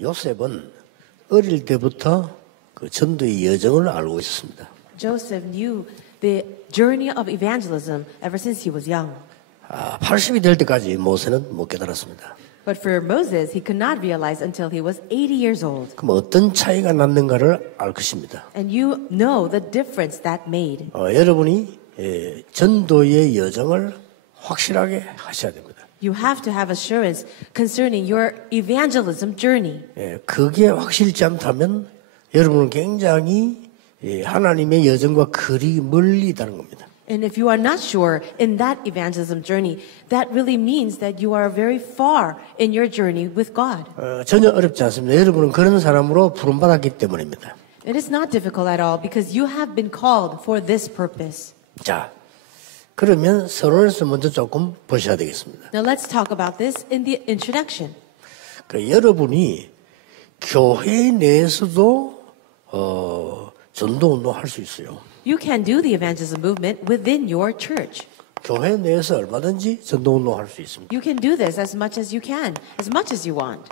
요셉은 어릴 때부터 그 전도의 여정을 알고 있었습니다. Joseph knew the journey of evangelism ever since he was young. 80이 될 때까지 모세는 못 깨달았습니다. But for Moses, he could not realize until he was 80 years old. 그럼 어떤 차이가 났는가를 알 것입니다. And you know the difference that made. 여러분이 전도의 여정을 확실하게 하셔야 됩니다. You have to have assurance concerning your evangelism journey. 그게 확실치 않다면 여러분은 굉장히 하나님의 여정과 거리 멀리 있다는 겁니다. And if you are not sure in that evangelism journey, that really means that you are very far in your journey with God. 전혀 어렵지 않습니다. 여러분은 그런 사람으로 부름받았기 때문입니다. It is not difficult at all because you have been called for this purpose. 자, 그러면 서론에서 먼저 조금 보셔야 되겠습니다. Now let's talk about this in the introduction. 여러분이 교회 내에서도 전도 운동할 수 있어요. You can do the evangelism movement within your church. 교회 내에서 얼마든지 전도 운동할 수 있습니다. You can do this as much as you can, as much as you want.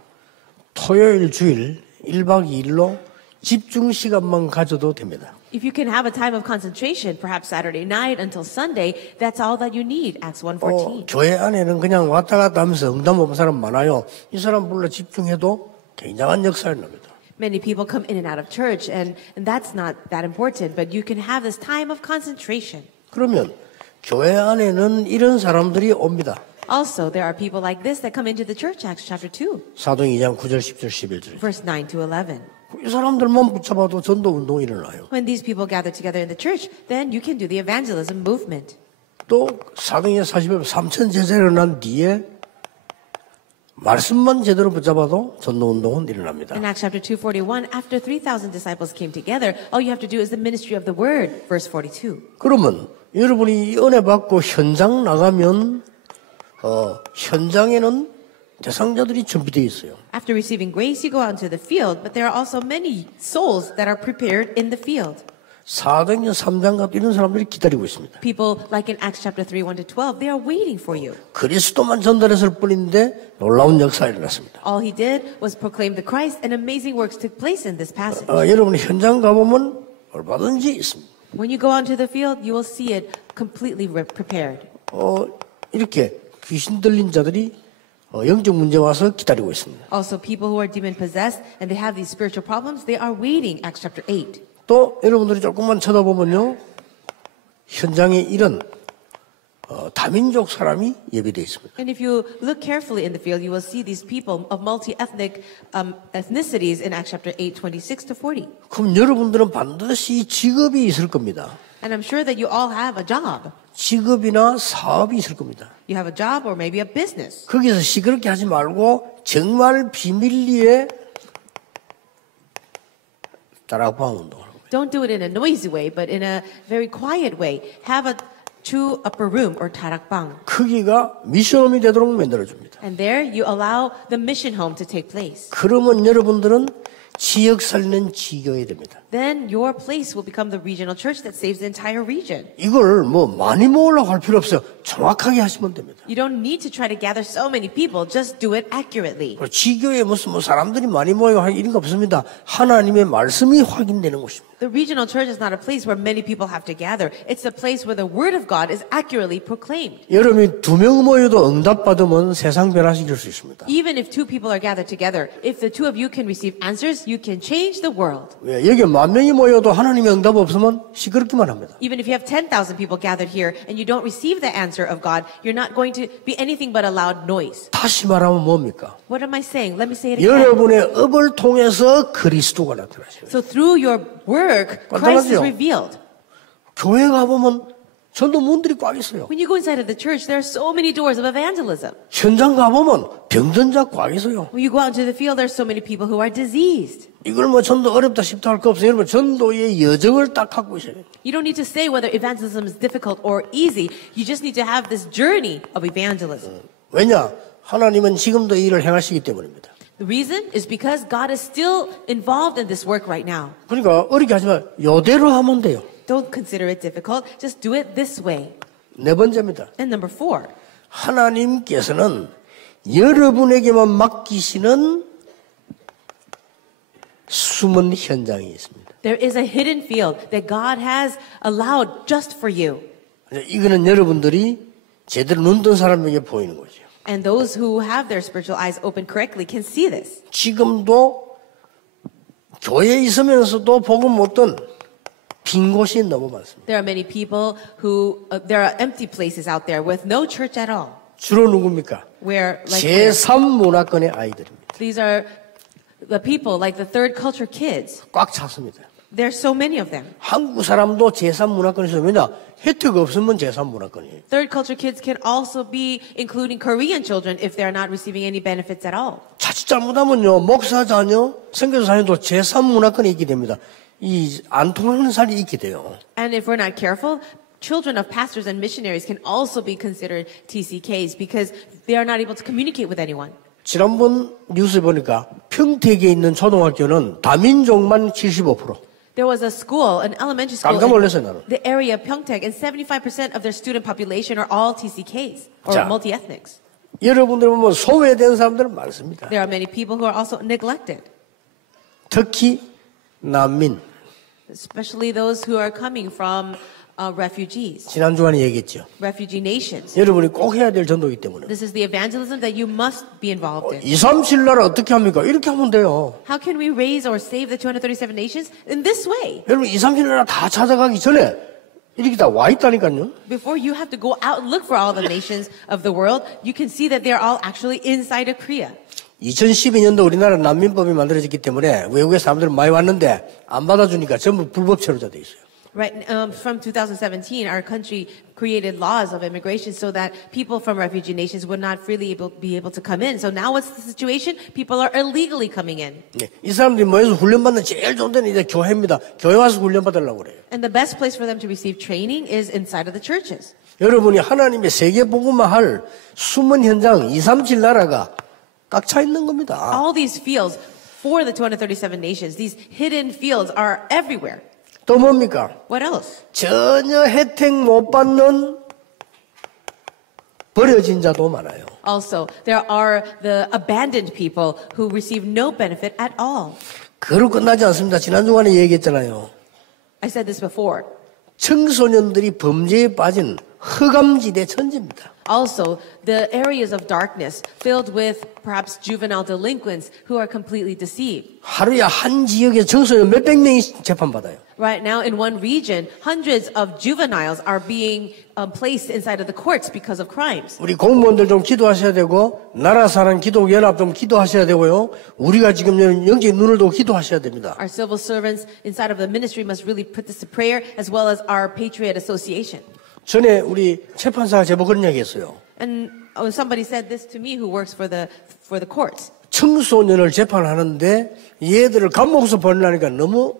토요일 주일 1박 2일로 집중 시간만 가져도 됩니다. If you can have a time of concentration, perhaps Saturday night until Sunday, that's all that you need. Acts 1:14. 교회 안에는 그냥 왔다 갔다 하면서 응답 없는 사람 많아요. 이 사람 불러 집중해도 굉장한 역사를 납니다. Many people come in and out of church, and that's not that important, but you can have this time of concentration. 그러면 교회 안에는 이런 사람들이 옵니다. Also, there are people like this that come into the church, Acts chapter 2, 사도행 2장 9절, 10절, 11절. verse 9 to 11. 이 사람들만 붙잡아도 전도 운동이 일어나요. When these people gather together in the church, then you can do the evangelism movement. 또 사도행전 40일 3천 제자가 일어난 뒤에 말씀만 제대로 붙잡아도 전도 운동은 일어납니다. In Acts chapter 2:41, after 3,000 disciples came together, all you have to do is the ministry of the word, verse 42. 그러면 여러분이 은혜 받고 현장 나가면 현장에는 대상자들이 준비되어 있어요. After receiving grace, you go out into the field, but there are also many souls that are prepared in the field. 사도행전 3장 같은 이런 사람들이 기다리고 있습니다. People like in Acts chapter 3, 1 to 12, they are waiting for you. 그리스도만 전달했을 뿐인데 놀라운 역사가 일어났습니다. All he did was proclaim the Christ, and amazing works took place in this passage. 여러분 현장 가보면 얼마든지 있습니다. When you go out into the field, you will see it completely prepared. 이렇게 귀신 들린 자들이 영적 문제 와서 기다리고 있습니다. Also, people who are demon possessed and they have these spiritual problems, they are waiting. Acts chapter 8. 또 여러분들이 조금만 쳐다보면요, 현장에 이런 다민족 사람이 예비되어 있습니다. And if you look carefully in the field, you will see these people of multi-ethnic ethnicities in Acts chapter 8, 26 to 40. 그럼 여러분들은 반드시 직업이 있을 겁니다. And I'm sure that you all have a job. 직업이나 사업이 있을 겁니다. You have a job or maybe a business. 거기서 시끄럽게 하지 말고 정말 비밀리에 다락방 운동을 합니다. Don't do it in a noisy way, but in a very quiet way. Have a true upper room or tarakbang. 거기가 미션홈이 되도록 만들어줍니다. And there you allow the mission home to take place. 그러면 여러분들은 지역 살리는 지교가 됩니다. Then your place will become the regional church that saves the entire region. 이걸 많이 모으려고 할 필요 없어요. 정확하게 하시면 됩니다. You don't need to try to gather so many people. Just do it accurately. 지교에 무슨 사람들이 많이 모여 이런 거 없습니다. 하나님의 말씀이 확인되는 곳입니다. The regional church is not a place where many people have to gather. It's a place where the word of God is accurately proclaimed. 여러분이 2명 모여도 응답받으면 세상 변화시킬 수 있습니다. Even if 2 people are gathered together, if the 2 of you can receive answers, you can change the world. 왜? 여기 10,000명이 모여도 하나님의 응답 없으면 시끄럽기만 합니다. Even if you have 10,000 people gathered here and you don't receive the answer of God, you're not going to be anything but a loud noise. 다시 말하면 뭡니까? What am I saying? Let me say it again. 여러분의 업을 통해서 그리스도가 나타나십니다. So through your work, Christ is revealed. 교회 가보면 전도 문들이 꽉 있어요. When you go inside of the church, there are so many doors of evangelism. 현장 가보면 병든 자 꽉 있어요. When you go out into the field, there's so many people who are diseased. 이걸 전도 어렵다 쉽다 할 거 없어요. 여러분 전도의 여정을 딱 갖고 있어요. You don't need to say whether evangelism is difficult or easy. You just need to have this journey of evangelism. 왜냐? 하나님은 지금도 이 일을 행하시기 때문입니다. The reason is because God is still involved in this work right now. 그러니까 어렵게 하지 마. 이대로 하면 돼요. Don't consider it difficult. Just do it this way. 네 번째입니다. And number 4. 하나님께서는 여러분에게만 맡기시는 숨은 현장이 있습니다. There is a hidden field that God has allowed just for you. 이거는 여러분들이 제대로 눈 뜬 사람에게 보이는 거죠. And those who have their spiritual eyes open correctly can see this. 지금도 교회에 있으면서도 복음 못 듣는 빈 곳이 너무 많습니다. There are many people who, there are empty places out there with no church at all. 주로 누굽니까? Where, like, 제3문화권의 아이들입니다. these are the people, like the third culture kids. 꽉 찼습니다. There's so many of them. 한국 사람도 제3문화권에서 왜냐? 혜택 없으면 제3문화권이에요. Third culture kids can also be including Korean children if they're not receiving any benefits at all. 자칫 잘못하면요, 목사 자녀, 선교사 자녀도 제3문화권에 있게 됩니다. 이 안 통하는 살이 있게 돼요. And if we're not careful, children of pastors and missionaries can also be considered TCKs because they are not able to communicate with anyone. 지난번 뉴스 보니까 평택에 있는 초등학교는 다민족만 75%. There was a school, an elementary school 깜짝 놀랐어요, 나는. in the area of Pyeongtaek, and 75% of their student population are all TCKs or 자. multi-ethnics. 여러분들 보면 소외된 사람들은 많습니다. There are many people who are also neglected, 특히 난민. especially those who are coming from refugees, 지난 주간에 얘기했죠. refugee nations. 여러분이 꼭 해야 될 전도이기 때문에. This is the evangelism that you must be involved in. 237 나라 어떻게 합니까? 이렇게 하면 돼요. How can we raise or save the 237 nations? In this way. 여러분 237 나라 다 찾아가기 전에 이렇게 다 와 있다니까요. Before you have to go out and look for all the nations of the world, you can see that they're all actually inside of Korea. 2012년도 우리나라 난민법이 만들어졌기 때문에 외국의 사람들 많이 왔는데 안 받아주니까 전부 불법 체류자 돼 있어요. Right, from 2017, our country created laws of immigration so that people from refugee nations would not freely be able to come in. So now what's the situation? People are illegally coming in. 네, 이 사람들이 모여서 훈련받는 제일 좋은 데는 이제 교회입니다. 교회 와서 훈련받으려고 그래요. And the best place for them to receive training is inside of the churches. 여러분이 하나님의 세계 복음화 할 숨은 현장 237 나라가 꽉 차 있는 겁니다. All these fields for the 237 nations, these hidden fields are everywhere. 또 뭡니까? What else? 전혀 혜택 못 받는 버려진 자도 많아요. Also, there are the abandoned people who receive no benefit at all. 그로 끝나지 않습니다. 지난 주간에 얘기했잖아요. I said this before. 청소년들이 범죄에 빠진 흑암지대 천지입니다. Also, the areas of darkness filled with perhaps juvenile delinquents who are completely deceived. 하루에 한 지역에 청소년 몇백 명이 재판받아요. Right now, in one region, hundreds of juveniles are being placed inside of the courts because of crimes. 우리 공무원들 좀 기도하셔야 되고 나라 사랑 기도연합 좀 기도하셔야 되고요. 우리가 지금 영적 눈을 두고 기도하셔야 됩니다. Our civil servants inside of the ministry must really put this to prayer, as well as our Patriot Association. 전에 우리 재판사가 제보 그런 얘기했어요. And somebody said this to me who works for the courts. 청소년을 재판하는데 얘들을 감옥에서 보내려니까 너무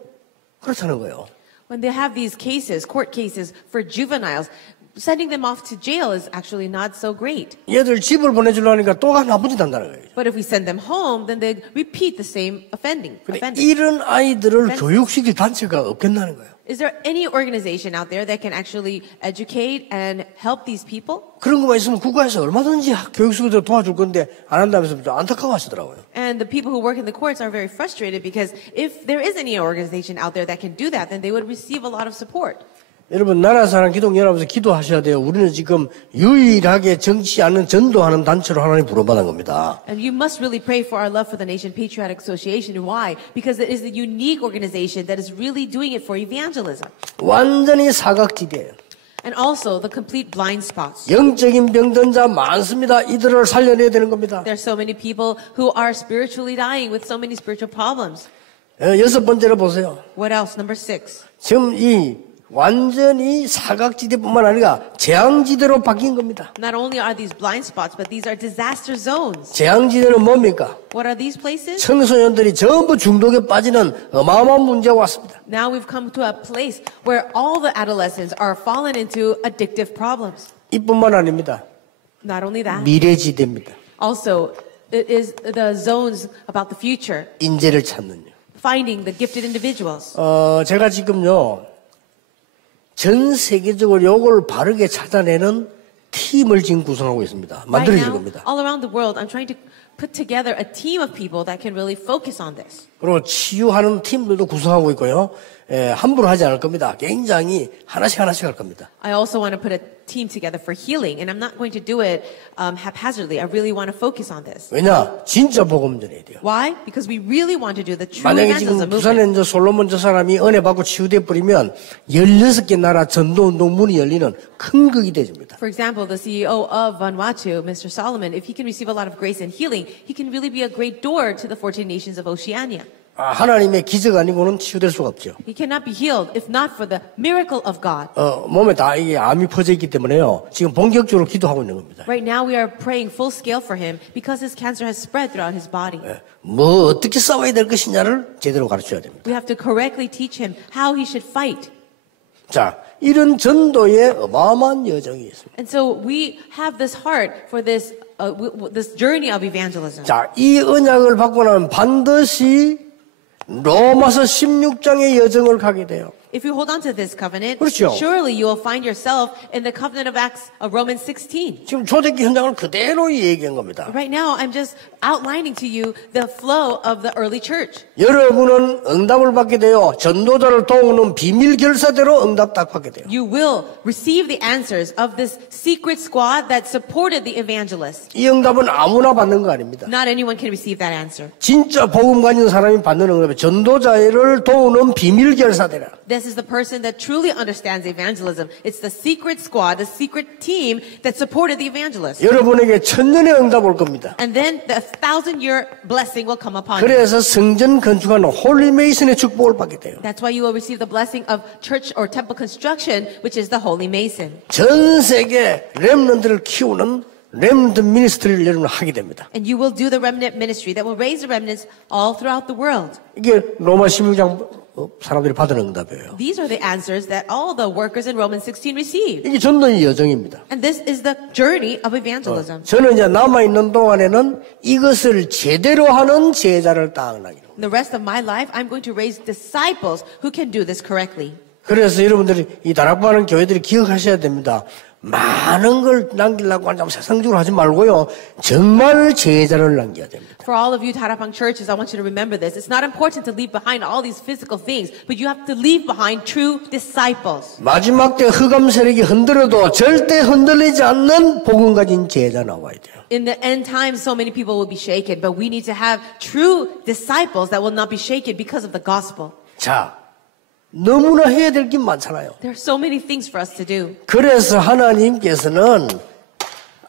그렇다는 거예요. When they have these cases, court cases for juveniles, sending them off to jail is actually not so great. 얘들 집을 보내주려니까 또가 나쁜 짓 한다는 거예요. But if we send them home, then they repeat the same offending. 이런 아이들을 교육시킬 단체가 없겠다는 거예요. Is there any organization out there that can actually educate and help these people? 그런 것만 있으면 국가에서 얼마든지 교육시키도록 도와줄 건데 안 한다면서 좀 안타까워하시더라고요. And the people who work in the courts are very frustrated because if there is any organization out there that can do that, then they would receive a lot of support. 여러분 나라사랑 기독연합에서 기도하셔야 돼요. 우리는 지금 유일하게 정치 않는 전도하는 단체로 하나님 부름받은 겁니다. And you must really pray for our Love for the Nation Patriotic Association. Why? Because it is a unique organization that is really doing it for evangelism. 완전히 사각지대예요. And also the complete blind spots. 영적인 병든자 많습니다. 이들을 살려내야 되는 겁니다. There are so many people who are spiritually dying with so many spiritual problems. 여섯 번째로 보세요. What else? Number 6. 지금 이 완전히 사각지대뿐만 아니라 재앙지대로 바뀐 겁니다. Not only are these blind spots, but these are disaster zones. 재앙지대는 뭡니까? What are these places? 청소년들이 전부 중독에 빠지는 어마어마한 문제가 왔습니다. Now we've come to a place where all the adolescents are fallen into addictive problems. 이뿐만 아닙니다. Not only that, 미래지대입니다. also it is the zones about the future, 인재를 찾는요. finding the gifted individuals. 제가 지금요. 전 세계적으로 요걸 바르게 찾아내는 팀을 지금 구성하고 있습니다. Right 만들어질 now, 겁니다. all around the world, I'm trying to put together a team of people that can really focus on this. 그리고 치유하는 팀들도 구성하고 있고요. 함부로 하지 않을 겁니다. 굉장히 하나씩 할 겁니다. I also want to put a team together for healing, and I'm not going to do it haphazardly. I really want to focus on this. 왜냐? 진짜 복음 전해야 돼요. Why? Because we really want to do the true 만약에 지금 evangelism 부산에 movement. 이제 솔로몬 저 사람이 은혜 받고 치유돼 버리면 16개 나라 전도 운동 문이 열리는 큰 극이 되집니다. For example, the CEO of Vanuatu, Mr. Solomon, if he can receive a lot of grace and healing, he can really be a great door to the 14 nations of Oceania. 하나님의 기적 아니고는 치유될 수가 없죠. He cannot be healed if not for the miracle of God. 몸에 다 이게 암이 퍼져 있기 때문에요. 지금 본격적으로 기도하고 있는 겁니다. Right now we are praying full scale for him because his cancer has spread throughout his body. 뭐 어떻게 싸워야 될 것이냐를 제대로 가르쳐야 됩니다. We have to correctly teach him how he should fight. 자, 이런 전도에 어마어마한 여정이 있습니다. And so we have this heart for this this journey of evangelism. 자, 이 언약을 받고 나면 반드시 로마서 16장의 여정을 가게 돼요. If you hold on to this covenant, 그렇죠. surely you will find yourself in the covenant of Acts of Romans 16. 지금 초대기 현장을 그대로 얘기한 겁니다. Right now, I'm just outlining to you the flow of the early church. 여러분은 응답을 받게 돼요. 전도자를 도우는 비밀 결사대로 응답 딱 받게 돼요. You will receive the answers of this secret squad that supported the evangelists. 이 응답은 아무나 받는 거 아닙니다. Not anyone can receive that answer. 진짜 복음 가진 사람이 받는 응답이 전도자를 도우는 비밀 결사대라. This is the person that truly understands evangelism. It's the secret squad, the secret team that supported the evangelists. 여러분에게 천년의 응답 올 겁니다. And then the 1,000-year blessing will come upon you. 그래서 성전 건축하는 홀리메이슨의 축복을 받게 돼요. That's why you will receive the blessing of church or temple construction, which is the Holy Mason. 전 세계 렘넌트를 키우는 렘넌트 미니스트리를 여러분 하게 됩니다. And you will do the remnant ministry that will raise the remnants all throughout the world. 이게 로마 16장 사람들이 받은 응답이에요. These are the answers that all the workers in Romans 16 received. 이게 전도의 여정입니다. And this is the journey of evangelism. 저는 이제 남아있는 동안에는 이것을 제대로 하는 제자를 딱 나기로. In the rest of my life, I'm going to raise disciples who can do this correctly. 그래서 여러분들이 이 다락방하는 교회들이 기억하셔야 됩니다. 많은 걸 남기려고 하면 세상적으로 하지 말고요. 정말 제자를 남겨야 됩니다. For all of you Tarapang churches, I want you to remember this. It's not important to leave behind all these physical things, but you have to leave behind true disciples. 마지막 때 흑암 세력이 흔들어도 절대 흔들리지 않는 복음 가진 제자 나와야 돼요. In the end times, so many people will be shaken, but we need to have true disciples that will not be shaken because of the gospel. 자, 너무나 해야 될 게 많잖아요. There are so many things for us to do. 그래서 하나님께서는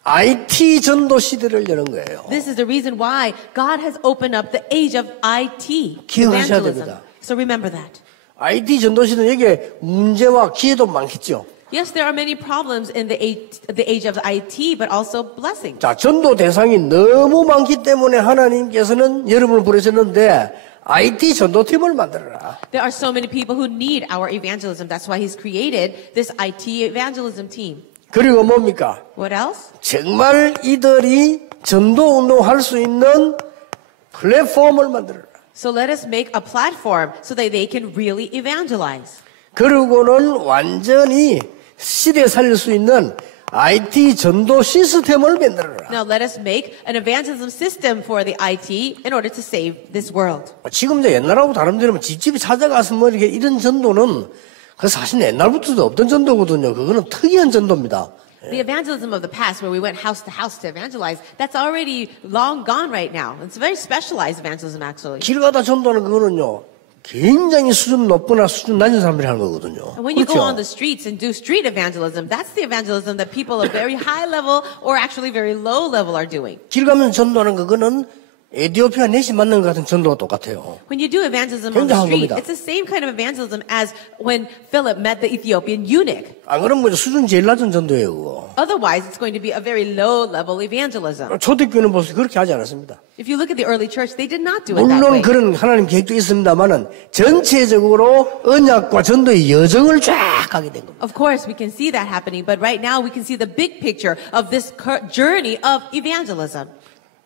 IT 전도 시대를 여는 거예요. This is the reason why God has opened up the age of IT 기억하셔야 evangelism. 됩니다. So remember that. IT 전도 시대는 여기에 문제와 기회도 많겠죠. Yes, there are many problems in the age of IT, but also blessings. 자, 전도 대상이 너무 많기 때문에 하나님께서는 여러분을 부르셨는데 IT 전도팀을 만들어라. There are so many people who need our evangelism. That's why He's created this IT evangelism team. 그리고 뭡니까? What else? 정말 이들이 전도 운동할 수 있는 플랫폼을 만들어라. So let us make a platform so that they can really evangelize. 그리고는 완전히 시대 살릴 수 있는 IT 전도 시스템을 만들어라. Now let us make an evangelism system for the IT in order to save this world. 지금 이제 옛날하고 다른 데는 집집이 찾아가서 뭐 이렇게 이런 전도는 그 사실 옛날부터도 없던 전도거든요. 그거는 특이한 전도입니다. The evangelism of the past, where we went house to evangelize, that's already long gone right now. It's very specialized evangelism, actually. 길 가다 전도하는 그거는요. 굉장히 수준 높거나 수준 낮은 사람들이 하는 거거든요. And when you go on the streets and do street evangelism, that's the evangelism that people at very high level or actually very low level are doing. 길 가면 전도하는 그거는 에티오피아 내시 만난 것 같은 전도가 똑같아요. When you do evangelism on the street, it's the same kind of evangelism as when Philip met the Ethiopian eunuch. 안 그러면 수준 제일 낮은 전도예요, 그거. Otherwise, it's going to be a very low level evangelism. 초대교회는 벌써 그렇게 하지 않았습니다. If you look at the early church, they did not do it that way. 물론 그런 하나님 계획도 있습니다만은 전체적으로 언약과 전도의 여정을 쫙 가게 된 겁니다. Of course, we can see that happening, but right now we can see the big picture of this journey of evangelism.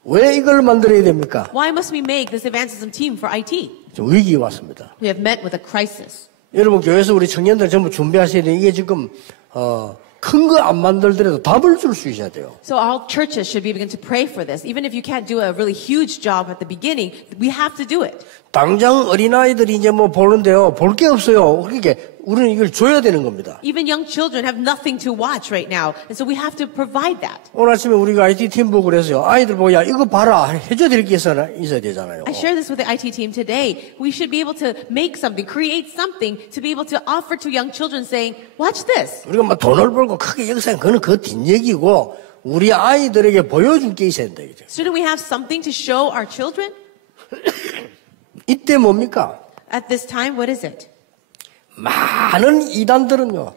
왜 이걸 만들어야 됩니까? Why must we make this evangelism team for IT? 위기가 왔습니다. We have met with a crisis. 여러분 교회에서 우리 청년들 전부 준비하셔야 돼요. 이게 지금 큰 거 안 만들더라도 답을 줄 수 있어야 돼요. So all churches should begin to pray for this. Even if you can't do a really huge job at the beginning, we have to do it. 당장 어린아이들이 이제 뭐 보는데요. 볼 게 없어요. 그러니까 우리는 이걸 줘야 되는 겁니다. Even young children have nothing to watch right now. And so we have to provide that. 오늘 아침에 우리가 IT 팀 보고 그래서요. 아이들 보고 야 이거 봐라 해줘야 될 게 있어야 되잖아요. I share this with the IT team today. We should be able to make something, create something to be able to offer to young children saying, watch this. 우리가 막 돈을 벌고 크게 역사는 그건 그 뒷얘기고 우리 아이들에게 보여줄 게 있어야 돼요. Shouldn't we have something to show our children? 이때 뭡니까? At this time, what is it? 많은 이단들은요.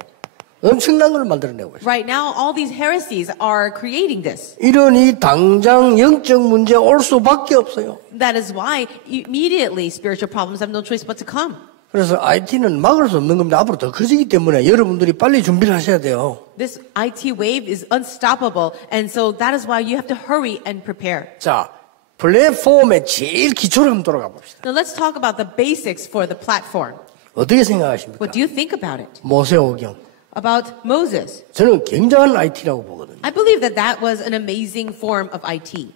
엄청난 걸 만들어내고 있어요. Right now, all these heresies are creating this. 이러니 당장 영적 문제 올 수밖에 없어요. That is why immediately spiritual problems have no choice but to come. 그래서 IT는 막을 수 없는 겁니다. 앞으로 더 커지기 때문에 여러분들이 빨리 준비를 하셔야 돼요. This IT wave is unstoppable, and so that is why you have to hurry and prepare. 자, 플랫폼의 제일 기초를 한번 돌아가 봅시다. Now let's talk about the basics for the platform. 어떻게 생각하십니까? What do you think about it? 모세오경. About Moses. 저는 굉장한 IT라고 보거든요. I believe that that was an amazing form of IT.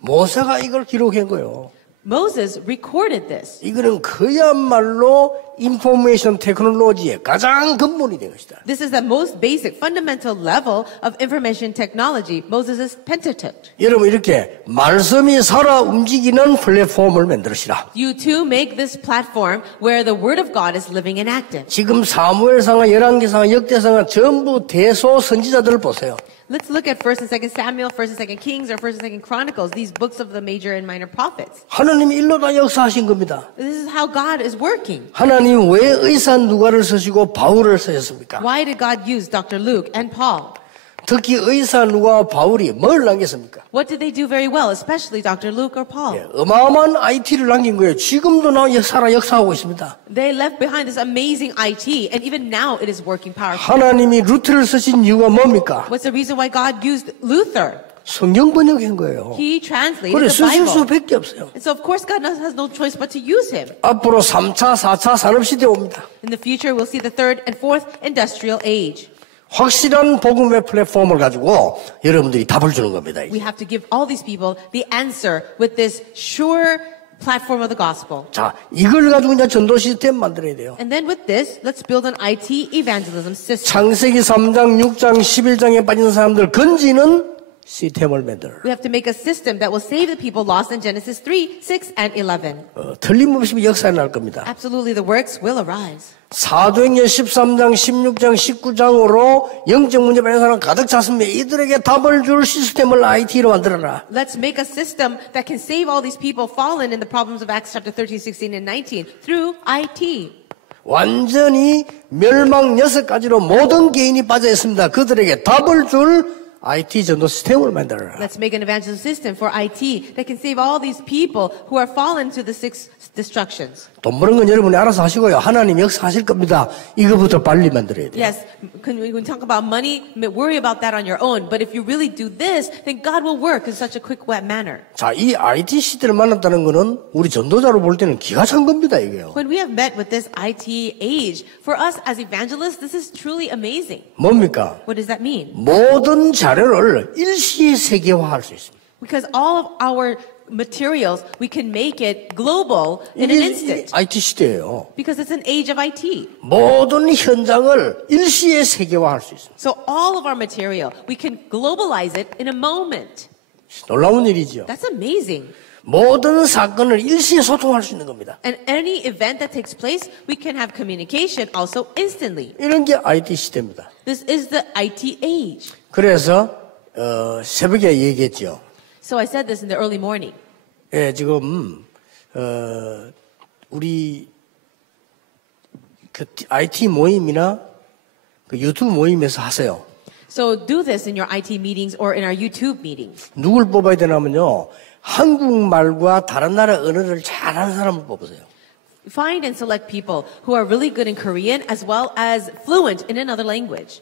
모세가 이걸 기록한 거예요. Moses recorded this. 이거는 그야말로 인포메이션 테크놀로지의 가장 근본이 된 것이다. This is the most basic, fundamental level of information technology, Moses' Pentateuch. 여러분 이렇게 말씀이 살아 움직이는 플랫폼을 만들으시라. You too make this platform where the Word of God is living and active. 지금 사무엘상과 열왕기상과 역대상과 전부 대소 선지자들을 보세요. Let's look at 1st and 2nd Samuel, 1st and 2nd Kings, or 1st and 2nd Chronicles, these books of the major and minor prophets. 하나님이 일로 다 역사하신 겁니다. This is how God is working. 하나님 왜 의사 누가를 쓰시고 바울을 쓰셨습니까? Why did God use Dr. Luke and Paul? 특히 의사 누가와 바울이 뭘 남겼습니까? What did they do very well, especially Dr. Luke or Paul? 예, 어마어마한 IT를 남긴 거예요. 지금도 살아 역사하고 있습니다. They left behind this amazing IT, and even now it is working powerfully. 하나님이 루트를 쓰신 이유가 뭡니까? What's the reason why God used Luther? 성경 번역한 거예요. He translated 그래 the 쓰실 Bible. 수밖에 없어요. And so of course God has no choice but to use him. 앞으로 3차, 4차 산업시대 옵니다. In the future we'll see the third and fourth industrial age. 확실한 복음의 플랫폼을 가지고 여러분들이 답을 주는 겁니다. We have to give all these people the answer with this sure platform of the gospel. 자, 이걸 가지고 이제 전도 시스템 만들어야 돼요. And then with this, let's build an IT evangelism system. 창세기 3장, 6장, 11장에 빠진 사람들 건지는 시스템을 만들어라. We have to make a system that will save the people lost in Genesis 3, 6, and 11. 틀림없이 역사에 날 겁니다. Absolutely, the works will arise. 사도행전 13장, 16장, 19장으로 영적 문제 많은 사람 가득 찼습니다. 이들에게 답을 줄 시스템을 IT로 만들어라. Let's make a system that can save all these people fallen in the problems of Acts chapter 13, 16, and 19 through IT. 완전히 멸망 6가지로 모든 개인이 빠져 있습니다. 그들에게 답을 줄 IT 전도 시스템을 만들어라. Let's make an evangelism system for IT that can save all these people who are fallen to the 6 destructions. 돈 버는 건 여러분이 알아서 하시고요. 하나님 역사하실 겁니다. 이거부터 빨리 만들어야 돼요. Yes, when we talk about money, worry about that on your own. But if you really do this, then God will work in such a quick manner. 자, 이 IT 시대를 만났다는 거는 우리 전도자로 볼 때는 기가 찬 겁니다, 이게요. When we have met with this IT age, for us as evangelists, this is truly amazing. 뭡니까? What does that mean? 모든 자료를 일시세계화할 수 있습니다. Because all of our materials, we can make it global in an instant. IT 시대예요. Because it's an age of IT. 모든 현장을 일시에 세계화할 수 있습니다. So all of our material, we can globalize it in a moment. 놀라운 일이죠. That's amazing. 모든 사건을 일시에 소통할 수 있는 겁니다. And any event that takes place, we can have communication also instantly. 이런 게 IT 시대입니다. This is the IT age. 그래서 새벽에 얘기했죠. So I said this in the early morning. 예, 지금 우리 그 IT 모임이나 그 유튜브 모임에서 하세요. So do this in your IT meetings or in our YouTube meetings. 누굴 뽑아야 되냐면요. 한국말과 다른 나라 언어를 잘하는 사람을 뽑으세요. Find and select people who are really good in Korean as well as fluent in another language.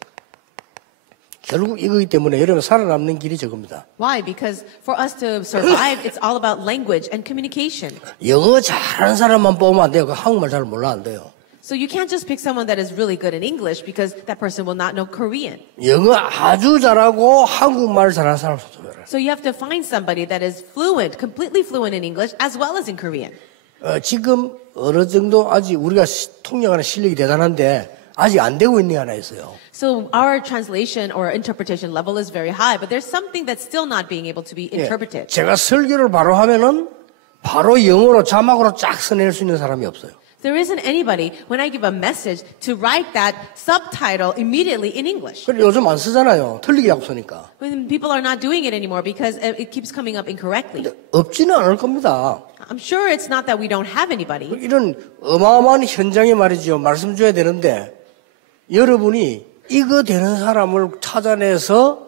결국 이거기 때문에 여러분 살아남는 길이 저겁니다. Why? Because for us to survive, it's all about language and communication. 영어 잘하는 사람만 뽑으면 안 돼요. 그 한국말 잘 몰라 안 돼요. So you can't just pick someone that is really good in English because that person will not know Korean. 영어 아주 잘하고 한국말 잘하는 사람 찾아봐라. So you have to find somebody that is fluent, completely fluent in English as well as in Korean. 지금 어느 정도 아직 우리가 통역하는 실력이 대단한데 아직 안 되고 있는 게 하나 있어요. So our translation or interpretation level is very high, but there's something that's still not being able to be interpreted. 제가 설교를 바로 하면은 바로 영어로 자막으로 쫙 써낼 수 있는 사람이 없어요. There isn't anybody, when I give a message, to write that subtitle immediately in English. 그래 요즘 안 쓰잖아요. 틀리게 하고 쓰니까. When people are not doing it anymore because it keeps coming up incorrectly. 없지는 않을 겁니다. I'm sure it's not that we don't have anybody. 이런 어마어마한 현장에 말이죠. 말씀 줘야 되는데 여러분이 이거 되는 사람을 찾아내서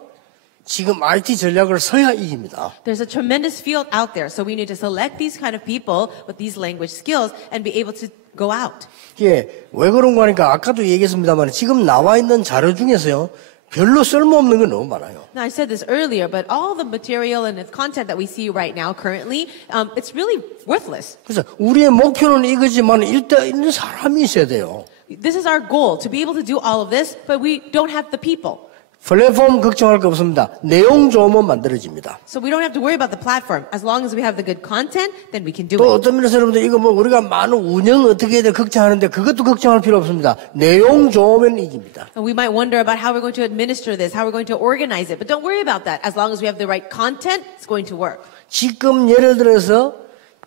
지금 IT 전략을 써야 이깁니다. There's a tremendous field out there, so we need to select these kind of people with these language skills and be able to go out. 예, 왜 그런가 하니까 아까도 얘기했습니다만 지금 나와 있는 자료 중에서요. 별로 쓸모없는 건 너무 많아요. Now I said this earlier, but all the material and the content that we see right now currently, it's really worthless. 그래서 우리의 목표는 이거지만 일단 있는 사람이 있어야 돼요. This is our goal, to be able to do all of this, but we don't have the people. 플랫폼 걱정할 거 없습니다. 내용 좋으면 만들어집니다. So we don't have to worry about the platform. As long as we have the good content, then we can do 또 it. 어떤 면에서 여러분들 이거 뭐 우리가 많은 운영 어떻게 해야 돼 걱정하는데 그것도 걱정할 필요 없습니다. 내용 좋으면 이깁니다. And we might wonder about how we're going to administer this, how we're going to organize it, but don't worry about that. As long as we have the right content, it's going to work. 지금 예를 들어서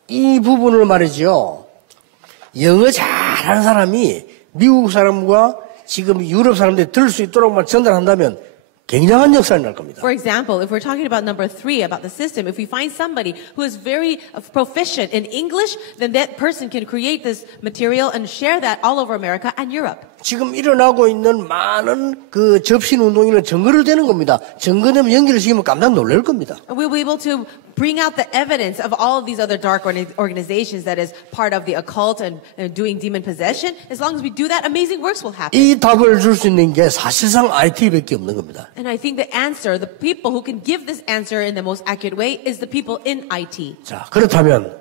이 부분을 말이죠. 영어 잘하는 사람이 미국 사람과 지금 유럽 사람들이 들을 수 있도록만 전달한다면 굉장한 역사를 날 겁니다. For example, if we're talking about number 3, about the system, if we find somebody who is very proficient in English, then that person can create this material and share that all over America and Europe. 지금 일어나고 있는 많은 그 접신 운동에는 증거를 대는 겁니다. 증거되면 연기를 시키면 깜짝 놀랄 겁니다. And we'll be able to bring out the evidence of all of these other dark organizations that is part of the occult and doing demon possession. As long as we do that, amazing works will happen. 이 답을 줄 수 있는 게 사실상 IT밖에 없는 겁니다. And I think the answer, the people who can give this answer in the most accurate way is the people in IT. 자, 그렇다면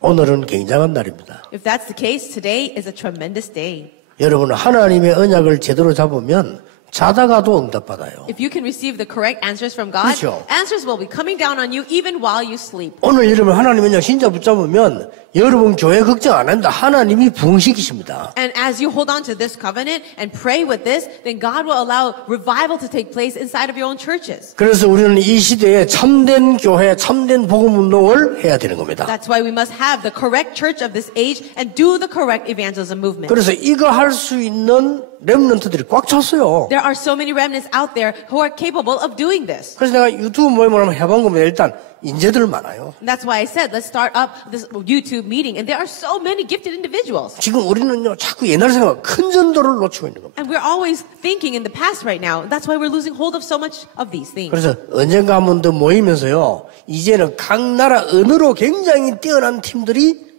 오늘은 굉장한 날입니다. If that's the case, today is a tremendous day. 여러분 하나님의 언약을 제대로 잡으면 자다가도 응답받아요. If you can receive the correct answers from God, 그렇죠. answers will be coming down on you even while you sleep. 오늘 여러분 하나님의 언약 진짜 붙잡으면 여러분 교회 걱정 안 한다. 하나님이 부흥시키십니다. And as you hold on to this covenant and pray with this, then God will allow revival to take place inside of your own churches. 그래서 우리는 이 시대에 참된 교회, 참된 복음 운동을 해야 되는 겁니다. That's why we must have the correct church of this age and do the correct evangelism movement. 그래서 이거 할 수 있는 렘넌트들이 꽉 찼어요. There are so many remnants out there who are capable of doing this. 그래서 내가 유튜브 모임을 한번 해본 겁니다. 일단 인재들 많아요. And that's why I said, let's start up this YouTube meeting. And there are so many gifted individuals. 지금 우리는요 자꾸 옛날 생각 큰 전도를 놓치고 있는 겁니다. And we're always thinking in the past right now. That's why we're losing hold of so much of these things. 그래서 언젠가 한 번 더 모이면서요 이제는 각 나라 언어로 굉장히 뛰어난 팀들이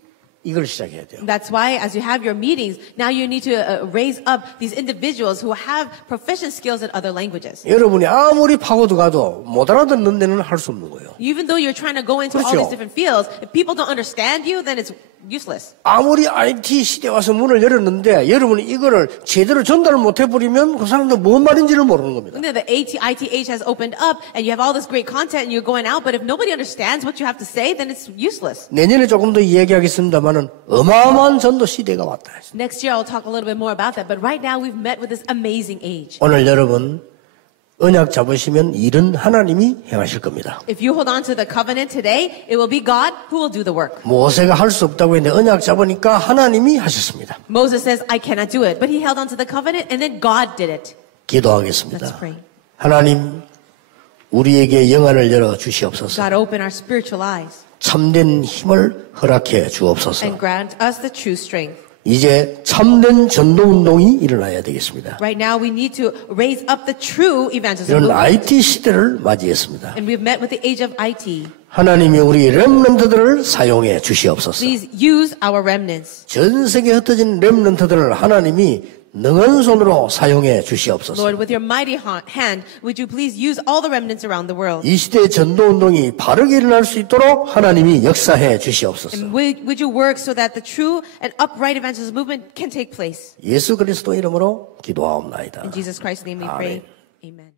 이걸 시작해야 돼요. That's why as you have your meetings, now you need to raise up these individuals who have proficient skills in other languages. 여러분이 아무리 파고도 가도 못 알아듣는 데는 할 수 없는 거예요. Even though you're trying to go into all 그렇죠. these different fields, if people don't understand you, then it's useless. 아무리 IT 시대 와서 문을 열었는데 여러분이 이거를 제대로 전달을 못 해버리면 그 사람들 뭔 말인지를 모르는 겁니다. And then the IT age has opened up and you have all this great content and you're going out, but if nobody understands what you have to say, then it's useless. 내년에 조금 더 이야기하겠습니다만은 어마어마한 전도 시대가 왔다. Next year I'll talk a little bit more about that, but right now we've met with this amazing age. 오늘 여러분 언약 잡으시면 일은 하나님이 행하실 겁니다. If you hold on to the covenant today, it will be God who will do the work. 모세가 할 수 없다고 했는데 언약 잡으니까 하나님이 하셨습니다. Moses says, I cannot do it, but he held on to the covenant and then God did it. 기도하겠습니다. Let's pray. 하나님 우리에게 영안을 열어 주시옵소서. God, open our spiritual eyes 참된 힘을 허락해 주옵소서. and grant us the true strength. 이제 참된 전도 운동이 일어나야 되겠습니다. Right now we need to raise up the true evangelism 이런 movement. IT 시대를 맞이했습니다. And we've met with the age of IT. 하나님이 우리 렘넌트들을 사용해 주시옵소서. Please use our remnants. 전 세계에 흩어진 렘넌트들을 하나님이 능한 손으로 사용해 주시옵소서. Lord, with your mighty hand, would you please use all the remnants around the world? 이 시대의 전도운동이 바르게 일어날 수 있도록 하나님이 역사해 주시옵소서. And would you work so that the true and upright evangelism movement can take place? 예수 그리스도 이름으로 기도하옵나이다. In Jesus Christ's name we pray. Amen.